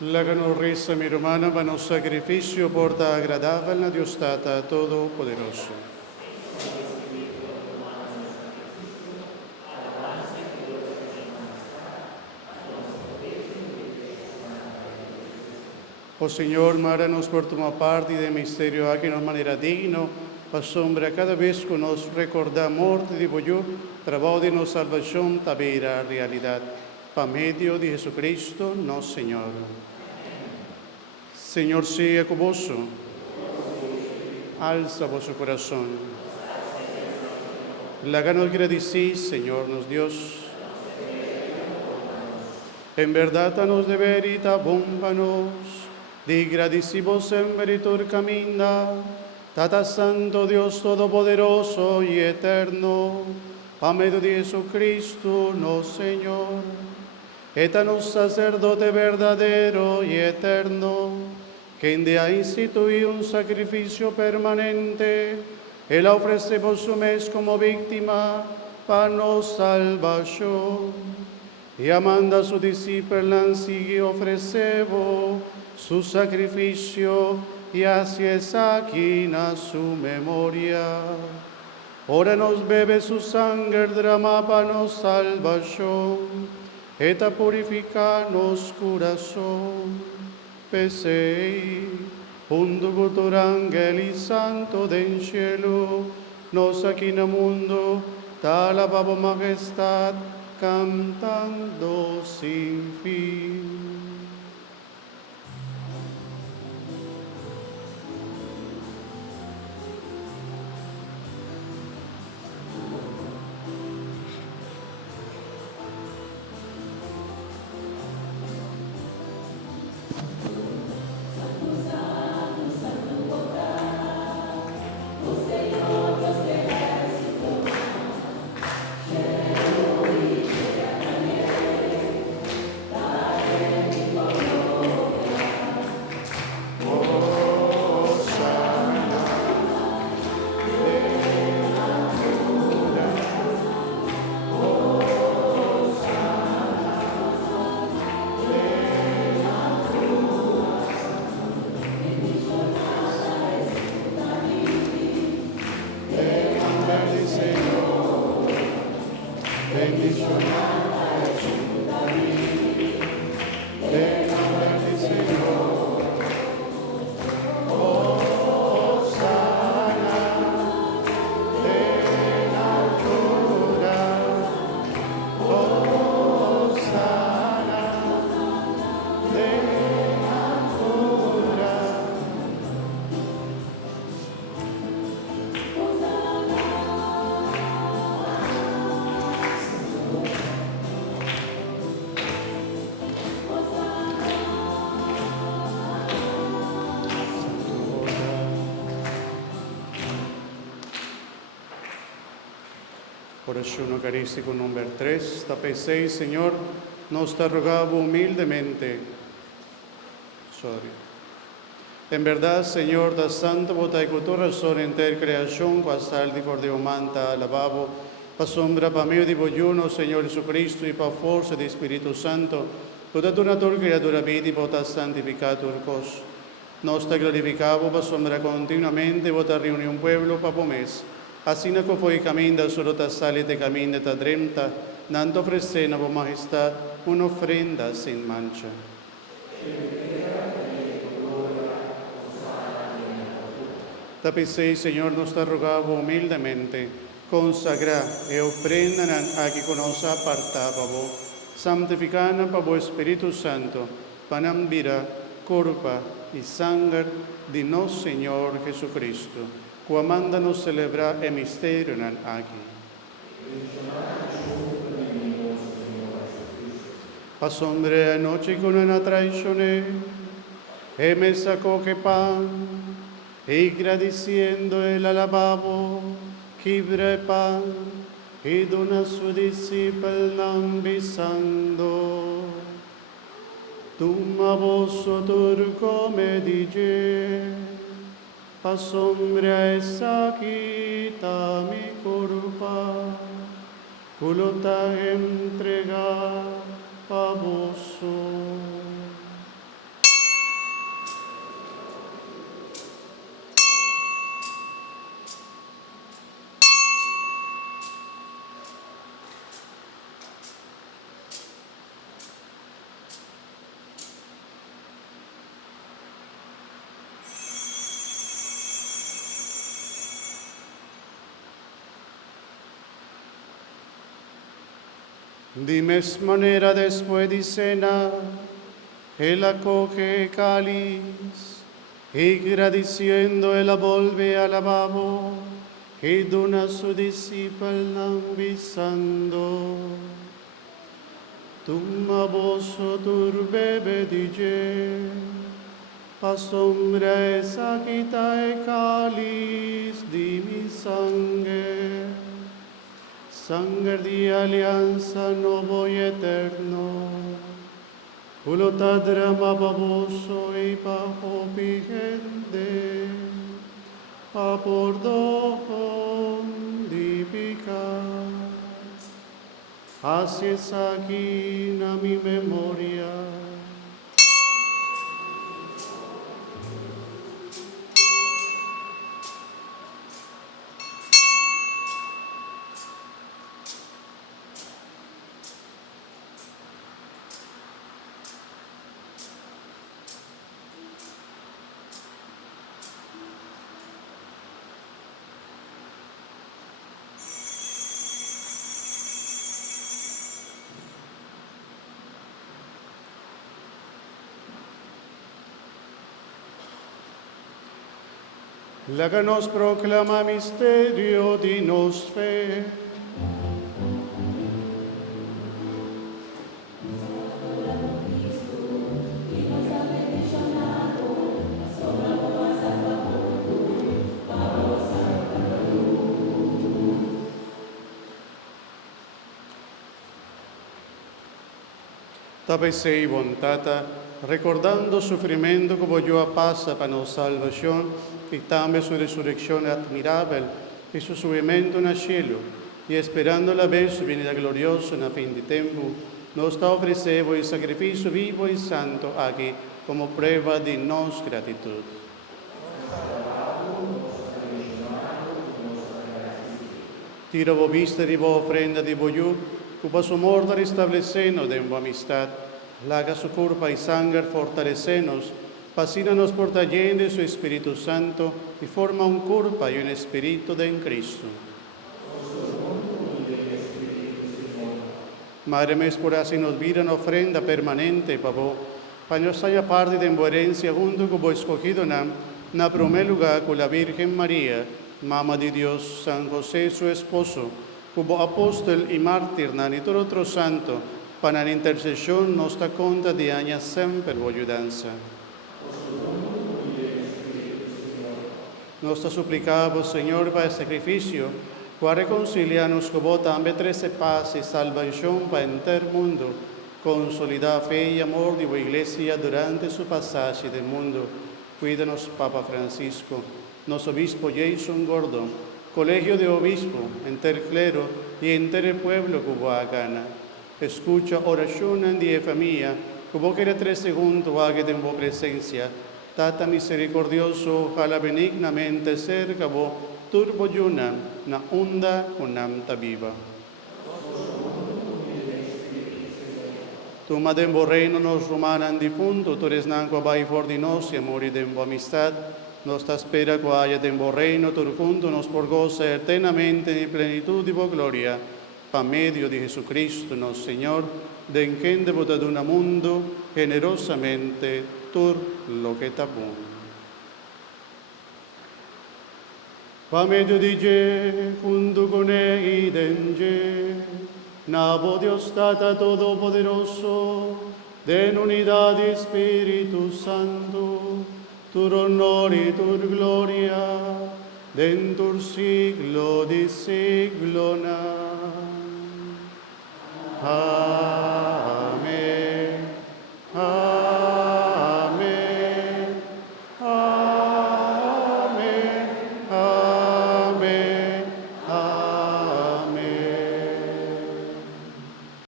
Láganos risa mi romana, vano sacrificio, porta agradable a Dios Tata Todopoderoso. Oh Señor, máranos por tu parte y de misterio a que nos manera digno, pa sombra cada vez que nos recorda morte de voyú, trabajo de nos salvación, tabera realidad. Pa medio de Jesucristo, no Señor. Señor sea con vos, alza vuestro corazón. Láganos agradecís, Señor nos Dios. En verdad nos de verita bombanos, di gradicibus en veritur camina, Tata Santo Dios Todopoderoso y Eterno, a medio de Jesucristo, no Señor, étanos sacerdote verdadero y eterno, que en día instituyó un sacrificio permanente, él ofrece por su mes como víctima para nos salvación. Y amanda a su discípula sigue ofrecebo su sacrificio y así es aquí en su memoria. Ora nos bebe su sangre drama para nos salvación, eta purifica nos corazón. Pesei, undubutur angeli santo den cielo, nos aquí en el mundo, ta alababo majestad, cantando sin fin. Oración eucarístico número 3, tapecéis, Señor, nos te rogamos humildemente. Sorry. En verdad, Señor, da santo vota y razón enter creación, quasal di for Deo manta alababo, pa sombra pa medio di vogliuno, Señor Jesucristo, y pa forza di Spirito Santo, toda tu natura creatura vidi, vota santificatur cos. Nos te glorificavo, pa sombra continuamente, vota riuni un pueblo, pa pomes. Así no foi caminda, solo ta sale te caminda, ta dremta, nanto ofrecena, vo majestad, una ofrenda sin mancha. Tapicei, Señor, nos te rogamos humildemente, consagra e ofrendan a que conoce apartábavo, santificana pa vo Espíritu Santo, panambira, corpa y sangre de nos Señor Jesucristo, cuamándanos celebrar el misterio aquí. Pasombre anoche con una traición, e me sacó que pan, y agradeciendo el alababo, quibre pan, y dona su discípula besando. Tuma vosso turco me dice, pasombra esa quita mi culpa, culota entrega a vosso. De mes manera después de cena, él acoge el cáliz y agradeciendo él la volve al lavabo y dona a su discípulo avisando. Toma vos turbe dice, pa sombra esa quita el cáliz de mi sangre. Sangre de alianza nuevo y eterno, ulota drama baboso y bajo vigente, a por don di picar. Así es aquí na mi memoria. La que nos proclama misterio, dinos fe. Tapese y bontata, recordando sufrimiento como yo pasa para nuestra salvación, y también su resurrección admirable y su subimiento en el cielo, y esperando la vez su venida gloriosa en el fin de tiempo, nos ofrecemos el sacrificio vivo y santo aquí como prueba de nuestra gratitud. Tira vos vista de vos ofrenda de voyú, cupa su morda restableceno de vos amistad, laga su curpa y sangre fortalecenos, fascínanos por taller de su Espíritu Santo y forma un curpa y un espíritu de en Cristo. Madre mes por así nos viran ofrenda permanente, pavo, para nos haya parte de herencia junto con vos escogido na primer lugar con la Virgen María, Mamá de Dios, San José su esposo, como apóstol y mártir, y todo otro santo, para la intercesión nos da cuenta de años siempre por ayudanza. Nos suplicamos, Señor, para el sacrificio, para reconciliarnos con vos también 13 paz y salvación para el mundo, consolidar fe y amor de la Iglesia durante su pasaje del mundo. Cuídanos, Papa Francisco, nos obispo Jason Gordon, colegio de obispo, enter clero y enter el pueblo que vos gana. Escucha oración de familia, que vos quieres 3 segundos haga en vos presencia. Tata misericordioso, ojalá benignamente cerca vos, turbo yuna, na onda con namta viva. Tu madem bo reino nos romanan difunto, tu eres nanco vai for di nos, y amori de bo amistad, nos ta espera qua haya de bo reino, tur junto nos por goza eternamente en plenitud de bo gloria, pa medio de Jesucristo, nos Señor, de en quien devotaduna mundo, generosamente, tur lo que tapu. Pa medio di je, junto con él denje, nabo Dios Tata Todopoderoso, de en unidad de Espíritu Santo, tu honor y tu gloria, dentur siglo di siglo. Amén.